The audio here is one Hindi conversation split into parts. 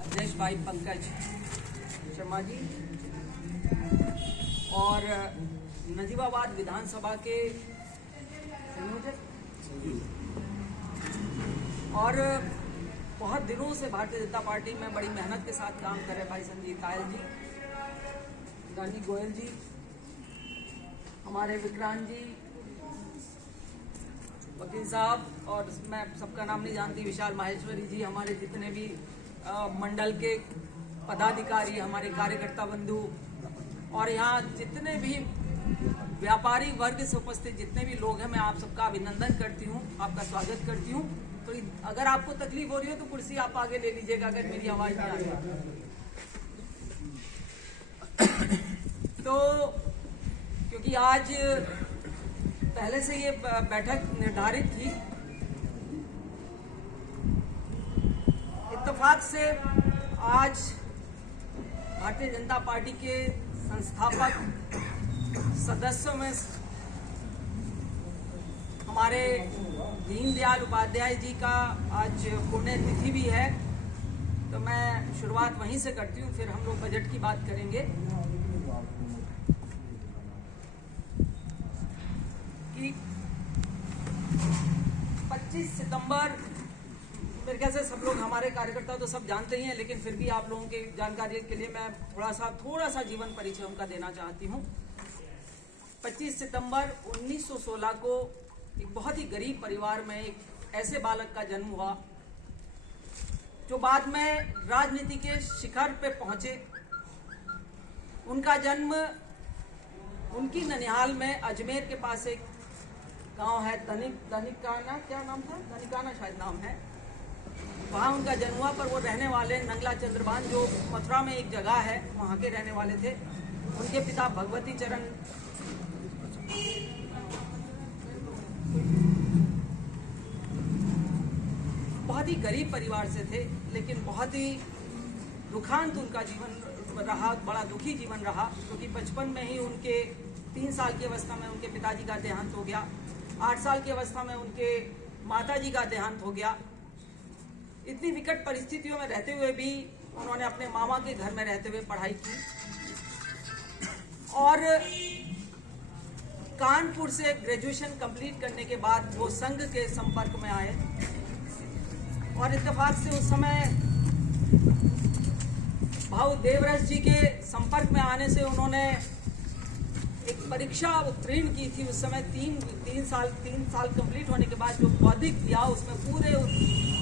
अध्यक्ष भाई पंकज शर्मा जी और नजीबाबाद विधानसभा के संयोजक और बहुत दिनों से भारतीय जनता पार्टी में बड़ी मेहनत के साथ काम कर रहे भाई संजीव कायल जी, गांधी गोयल जी, हमारे विक्रांत जी, वकील साहब और मैं सबका नाम नहीं जानती, विशाल माहेश्वरी जी, हमारे जितने भी मंडल के पदाधिकारी, हमारे कार्यकर्ता बंधु और यहाँ जितने भी व्यापारी वर्ग से उपस्थित जितने भी लोग हैं, मैं आप सबका अभिनंदन करती हूँ, आपका स्वागत करती हूँ। तो अगर आपको तकलीफ हो रही हो तो कुर्सी आप आगे ले लीजिएगा अगर मेरी आवाज नहीं आ रही। तो क्योंकि आज पहले से ये बैठक निर्धारित थी, इत्तेफाक से आज भारतीय जनता पार्टी के संस्थापक सदस्यों में हमारे दीनदयाल उपाध्याय जी का आज पुण्यतिथि भी है, तो मैं शुरुआत वहीं से करती हूँ, फिर हम लोग बजट की बात करेंगे। कि 25 सितंबर मेरे ख्याल से सब लोग, हमारे कार्यकर्ता तो सब जानते ही हैं, लेकिन फिर भी आप लोगों के जानकारी के लिए मैं थोड़ा सा जीवन परिचय उनका देना चाहती हूँ। 25 सितंबर 1916 को एक बहुत ही गरीब परिवार में एक ऐसे बालक का जन्म हुआ जो बाद में राजनीति के शिखर पे पहुंचे। उनका जन्म उनकी ननिहाल में अजमेर के पास एक गांव है, दनिकाना, क्या नाम था, दनिकाना शायद नाम है, वहाँ उनका जन्म हुआ। पर वो रहने वाले नंगला चंद्रभान, जो मथुरा में एक जगह है, वहाँ के रहने वाले थे। उनके पिता भगवती चरण बहुत ही गरीब परिवार से थे, लेकिन बहुत ही दुखांत उनका जीवन रहा, बड़ा दुखी जीवन रहा, क्योंकि बचपन में ही उनके 3 साल की अवस्था में उनके पिताजी का देहांत हो गया। 8 साल की अवस्था में उनके माताजी का देहांत हो गया। इतनी विकट परिस्थितियों में रहते हुए भी उन्होंने अपने मामा के घर में रहते हुए पढ़ाई की और कानपुर से ग्रेजुएशन कंप्लीट करने के बाद वो संघ के संपर्क में आए और इत्तेफाक से उस समय भाऊ देवरस जी के संपर्क में आने से उन्होंने एक परीक्षा उत्तीर्ण की थी। उस समय तीन साल कंप्लीट होने के बाद जो बौद्धिक दिया, उसमें पूरे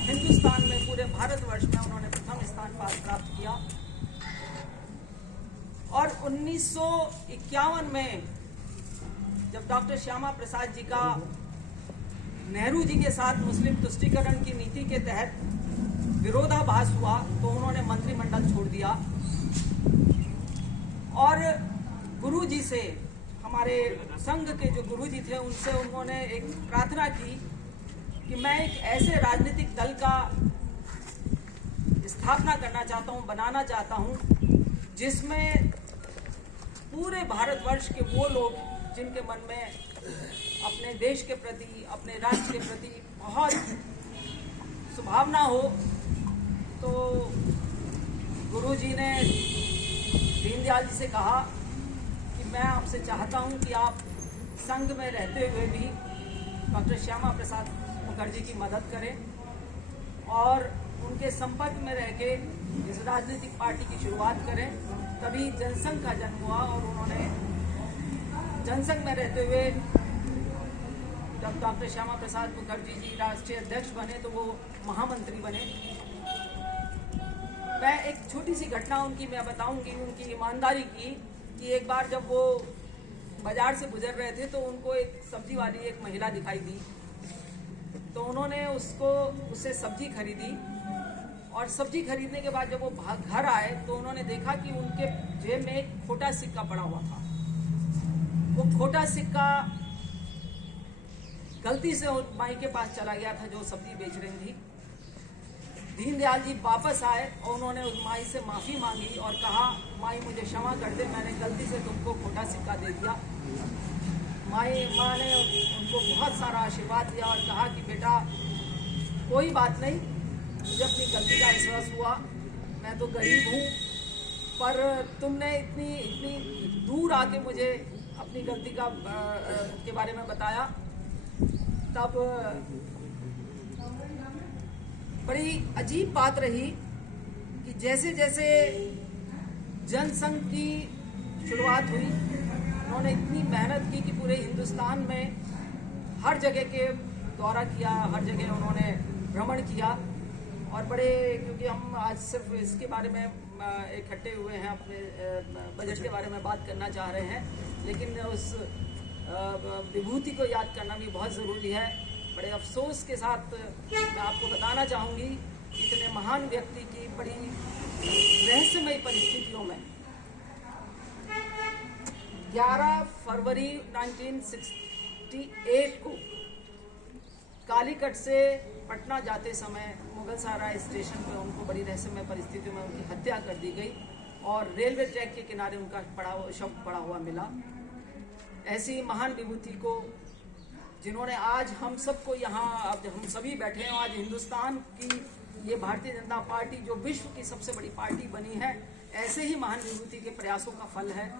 हिंदुस्तान में, पूरे भारतवर्ष में उन्होंने प्रथम स्थान प्राप्त किया। और 1951 में जब डॉक्टर श्यामा प्रसाद जी का नेहरू जी के साथ मुस्लिम तुष्टीकरण की नीति के तहत विरोधाभास हुआ, तो उन्होंने मंत्रिमंडल छोड़ दिया और गुरु जी से, हमारे संघ के जो गुरु जी थे, उनसे उन्होंने एक प्रार्थना की कि मैं एक ऐसे राजनीतिक दल का स्थापना करना चाहता हूं, बनाना चाहता हूं, जिसमें पूरे भारतवर्ष के वो लोग जिनके मन में अपने देश के प्रति, अपने राष्ट्र के प्रति बहुत सुभावना हो। तो गुरुजी ने दीनदयाल जी से कहा कि मैं आपसे चाहता हूं कि आप संघ में रहते हुए भी डॉक्टर श्यामा प्रसाद मुखर्जी की मदद करें और उनके संपर्क में रह के इस राजनीतिक पार्टी की शुरुआत करें। तभी जनसंघ का जन्म हुआ और उन्होंने जनसंघ में रहते हुए जब डॉक्टर श्यामा प्रसाद मुखर्जी जी राष्ट्रीय अध्यक्ष बने तो वो महामंत्री बने। मैं एक छोटी सी घटना उनकी मैं बताऊंगी, उनकी ईमानदारी की, कि एक बार जब वो बाजार से गुजर रहे थे तो उनको एक सब्जी वाली एक महिला दिखाई दी, तो उन्होंने उससे सब्जी खरीदी और सब्जी खरीदने के बाद जब वो घर आए तो उन्होंने देखा कि उनके जेब में एक खोटा सिक्का पड़ा हुआ था। वो खोटा सिक्का गलती से माई के पास चला गया था जो सब्जी बेच रही थी। दीनदयाल जी वापस आए और उन्होंने उस माई से माफ़ी मांगी और कहा, माई मुझे क्षमा कर दे, मैंने गलती से तुमको खोटा सिक्का दे दिया। माँ ने उनको बहुत सारा आशीर्वाद दिया और कहा कि बेटा कोई बात नहीं, मुझे अपनी गलती का एहसास हुआ, मैं तो गरीब हूँ, पर तुमने इतनी इतनी दूर आके मुझे अपनी गलती के बारे में बताया। तब बड़ी अजीब बात रही कि जैसे जैसे जनसंघ की शुरुआत हुई, उन्होंने इतनी मेहनत की कि पूरे हिंदुस्तान में हर जगह के दौरा किया, हर जगह उन्होंने भ्रमण किया। और बड़े, क्योंकि हम आज सिर्फ इसके बारे में इकट्ठे हुए हैं, अपने बजट के बारे में बात करना चाह रहे हैं, लेकिन उस विभूति को याद करना भी बहुत ज़रूरी है। बड़े अफसोस के साथ मैं आपको बताना चाहूँगी, इतने महान व्यक्ति की बड़ी रहस्यमयी परिस्थितियों में 11 फरवरी 1968 को कालीकट से पटना जाते समय मुगल सराय स्टेशन पर उनको बड़ी रहस्यमय परिस्थितियों में उनकी हत्या कर दी गई और रेलवे ट्रैक के किनारे उनका शव पड़ा हुआ मिला। ऐसी महान विभूति को, जिन्होंने आज हम सबको यहाँ, अब हम सभी बैठे हैं, आज हिंदुस्तान की ये भारतीय जनता पार्टी जो विश्व की सबसे बड़ी पार्टी बनी है, ऐसे ही महान विभूति के प्रयासों का फल है।